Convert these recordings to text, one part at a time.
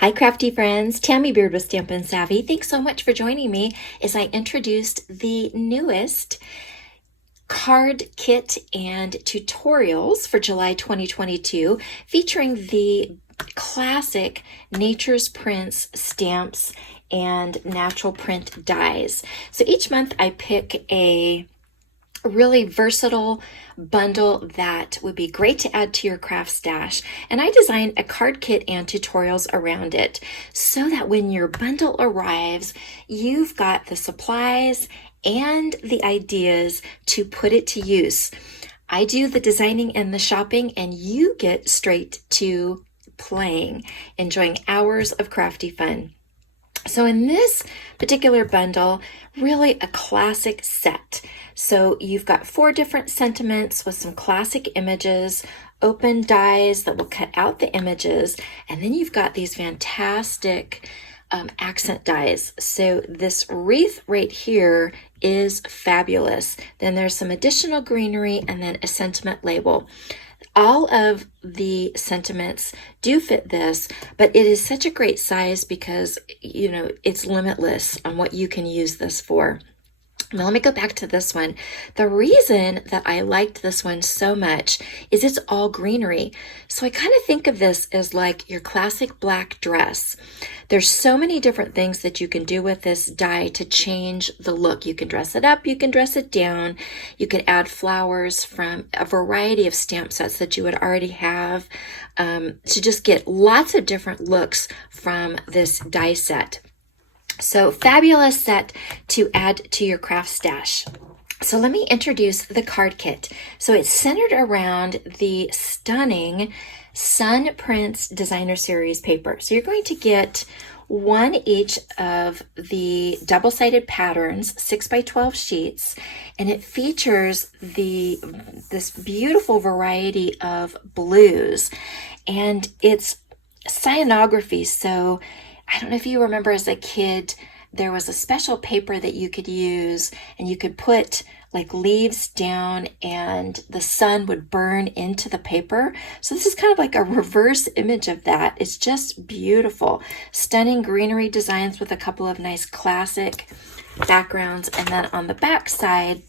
Hi, crafty friends. Tammy Beard with Stampin' Savvy. Thanks so much for joining me as I introduced the newest card kit and tutorials for July 2022, featuring the classic Nature's Prints stamps and natural print dies. So each month I pick a really versatile bundle that would be great to add to your craft stash, and I designed a card kit and tutorials around it so that when your bundle arrives, you've got the supplies and the ideas to put it to use. I do the designing and the shopping, and you get straight to playing, enjoying hours of crafty fun. So in this particular bundle, really a classic set. So you've got 4 different sentiments with some classic images, open dies that will cut out the images, and then you've got these fantastic accent dies. So this wreath right here is fabulous. Then there's some additional greenery and then a sentiment label. All of the sentiments do fit this, but it is such a great size because, it's limitless on what you can use this for. Now let me go back to this one. The reason that I liked this one so much is it's all greenery. So I kind of think of this as like your classic black dress. There's so many different things that you can do with this die to change the look. You can dress it up, you can dress it down, you can add flowers from a variety of stamp sets that you would already have to just get lots of different looks from this die set. So fabulous set to add to your craft stash. So let me introduce the card kit. So it's centered around the stunning Sun Prints Designer Series paper. So you're going to get one each of the double-sided patterns, 6x12 sheets, and it features this beautiful variety of blues, and it's cyanography. So I don't know if you remember as a kid, there was a special paper that you could use, and you could put like leaves down and the sun would burn into the paper. So this is kind of like a reverse image of that. It's just beautiful. Stunning greenery designs with a couple of nice classic backgrounds. And then on the back side,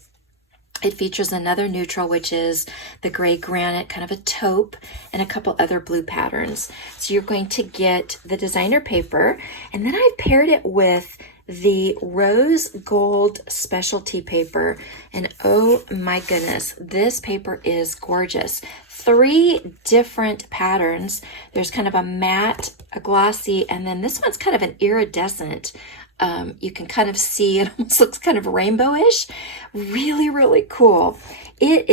it features another neutral, which is the gray granite, kind of a taupe, and a couple other blue patterns. So you're going to get the designer paper, and then I've paired it with the rose gold specialty paper. And oh my goodness, this paper is gorgeous. 3 different patterns. There's kind of a matte, a glossy, and then this one's kind of an iridescent. You can kind of see it almost looks kind of rainbowish. Really, really cool. It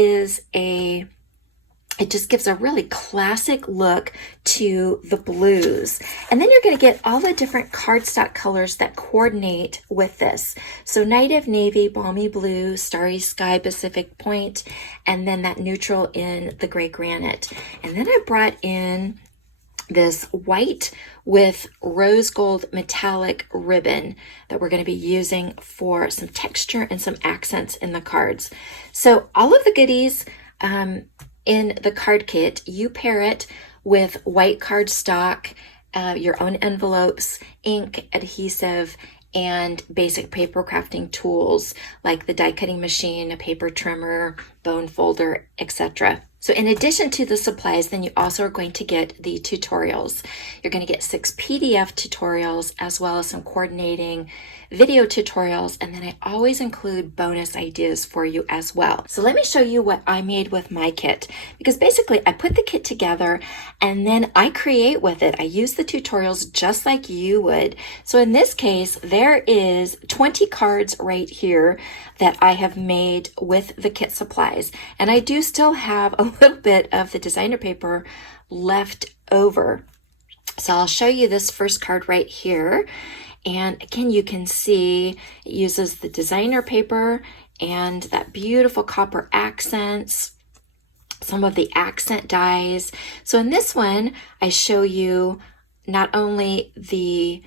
just gives a really classic look to the blues. And then you're going to get all the different cardstock colors that coordinate with this. So Native Navy, Balmy Blue, Starry Sky, Pacific Point, and then that neutral in the gray granite. And then I brought in this white with rose gold metallic ribbon that we're going to be using for some texture and some accents in the cards. So all of the goodies in the card kit, you pair it with white cardstock, your own envelopes, ink, adhesive, and basic paper crafting tools like the die cutting machine, a paper trimmer, bone folder, etc. So in addition to the supplies, then you also are going to get the tutorials. You're going to get 6 PDF tutorials as well as some coordinating video tutorials, and then I always include bonus ideas for you as well. So let me show you what I made with my kit, because basically I put the kit together and then I create with it. I use the tutorials just like you would. So in this case, there is 20 cards right here that I have made with the kit supplies, and I do still have a little bit of the designer paper left over. So I'll show you this first card right here. And again, you can see it uses the designer paper and that beautiful copper accents, some of the accent dies. So in this one, I show you not only the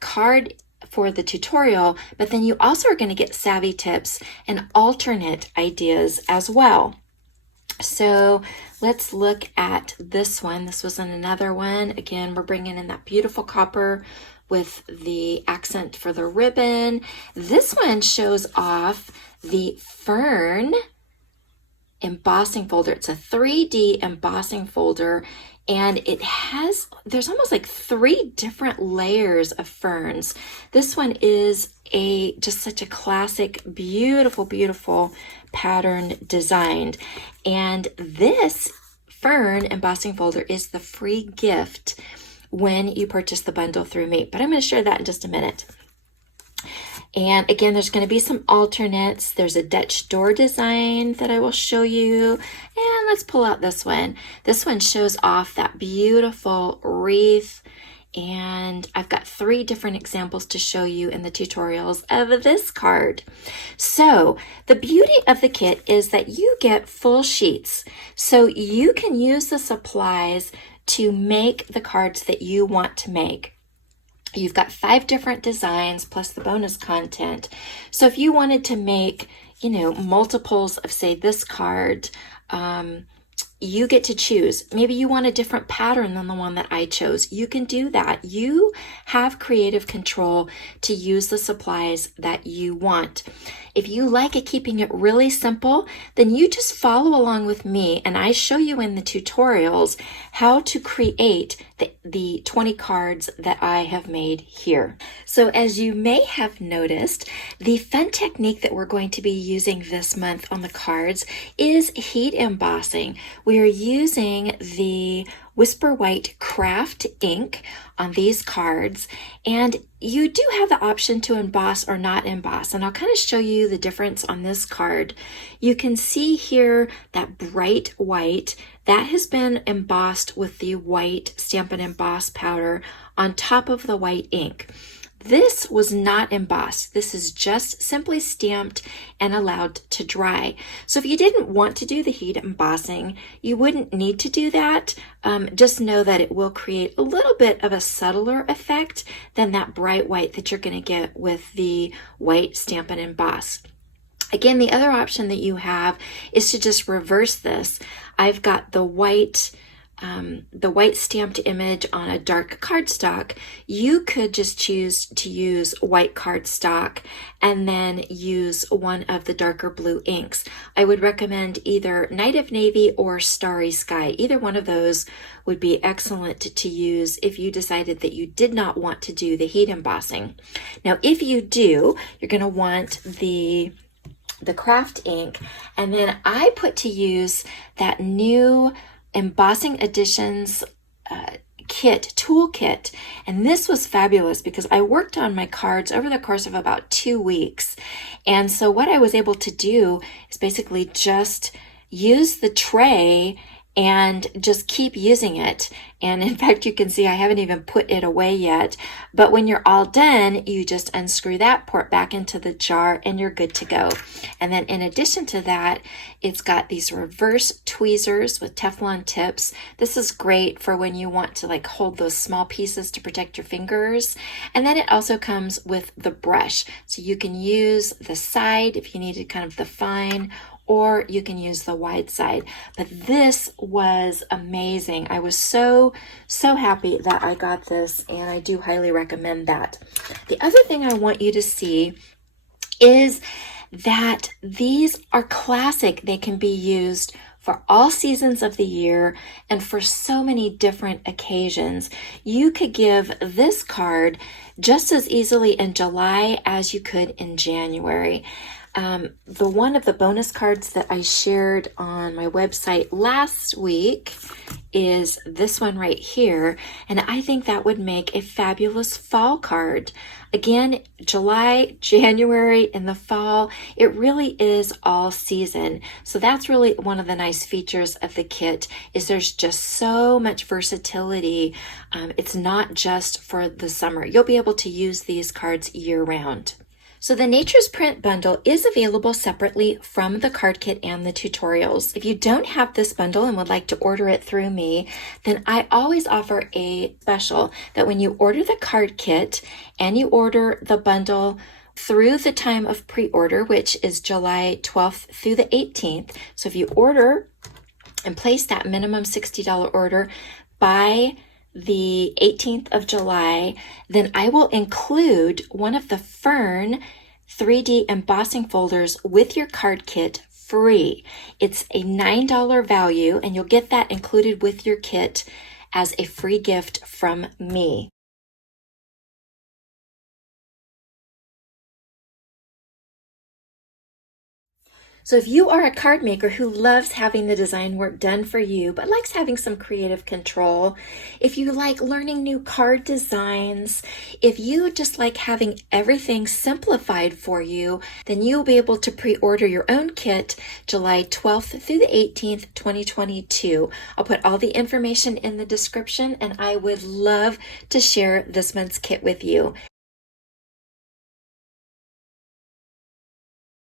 card for the tutorial, but then you also are going to get savvy tips and alternate ideas as well. So let's look at this one. This was another one. Again, we're bringing in that beautiful copper with the accent for the ribbon. This one shows off the fern embossing folder. It's a 3D embossing folder, and there's almost like 3 different layers of ferns. This one is just such a classic, beautiful, beautiful pattern designed. And this fern embossing folder is the free gift when you purchase the bundle through me. But I'm going to share that in just a minute. And again, there's going to be some alternates. There's a Dutch door design that I will show you. And let's pull out this one. This one shows off that beautiful wreath. And I've got 3 different examples to show you in the tutorials of this card. So the beauty of the kit is that you get full sheets. So you can use the supplies to make the cards that you want to make. You've got 5 different designs plus the bonus content. So if you wanted to make, multiples of, say, this card, you get to choose. Maybe you want a different pattern than the one that I chose. You can do that. You have creative control to use the supplies that you want. If you like it keeping it really simple, then you just follow along with me and I show you in the tutorials how to create the 20 cards that I have made here. So as you may have noticed, the fun technique that we're going to be using this month on the cards is heat embossing. We are using the Whisper White craft ink on these cards, and you do have the option to emboss or not emboss, and I'll kind of show you the difference on this card. You can see here that bright white that has been embossed with the white Stampin' Emboss powder on top of the white ink. This was not embossed. This is just simply stamped and allowed to dry. So if you didn't want to do the heat embossing, you wouldn't need to do that. Just know that it will create a little bit of a subtler effect than that bright white that you're going to get with the white Stampin' Emboss. Again, the other option that you have is to just reverse this. I've got the white stamped image on a dark cardstock. You could just choose to use white cardstock and then use one of the darker blue inks. I would recommend either Night of Navy or Starry Sky. Either one of those would be excellent to use if you decided that you did not want to do the heat embossing. Now, if you do, you're going to want the craft ink, and then I put to use that new Embossing Editions toolkit, and this was fabulous because I worked on my cards over the course of about 2 weeks, and so what I was able to do is basically just use the tray and just keep using it. And in fact, you can see I haven't even put it away yet. But when you're all done, you just unscrew that, pour it back into the jar, and you're good to go. And then in addition to that, it's got these reverse tweezers with Teflon tips. This is great for when you want to hold those small pieces to protect your fingers. And then it also comes with the brush. So you can use the side if you needed kind of the fine, or you can use the wide side. But this was amazing. I was so happy that I got this, and I do highly recommend that. The other thing I want you to see is that these are classic. They can be used for all seasons of the year and for so many different occasions. You could give this card just as easily in July as you could in January. The one of the bonus cards that I shared on my website last week is this one right here, and I think that would make a fabulous fall card. Again, July, January, in the fall, it really is all season. So that's really one of the nice features of the kit, is there's just so much versatility. It's not just for the summer. You'll be able to use these cards year round. So the Nature's Print bundle is available separately from the card kit and the tutorials. If you don't have this bundle and would like to order it through me, then I always offer a special that when you order the card kit and you order the bundle through the time of pre-order, which is July 12th through the 18th. So if you order and place that minimum $60 order by the 18th of July, then I will include one of the Fern 3D embossing folders with your card kit free. It's a $9 value, and you'll get that included with your kit as a free gift from me. So if you are a card maker who loves having the design work done for you, but likes having some creative control, if you like learning new card designs, if you just like having everything simplified for you, then you'll be able to pre-order your own kit July 12th through the 18th, 2022. I'll put all the information in the description, and I would love to share this month's kit with you.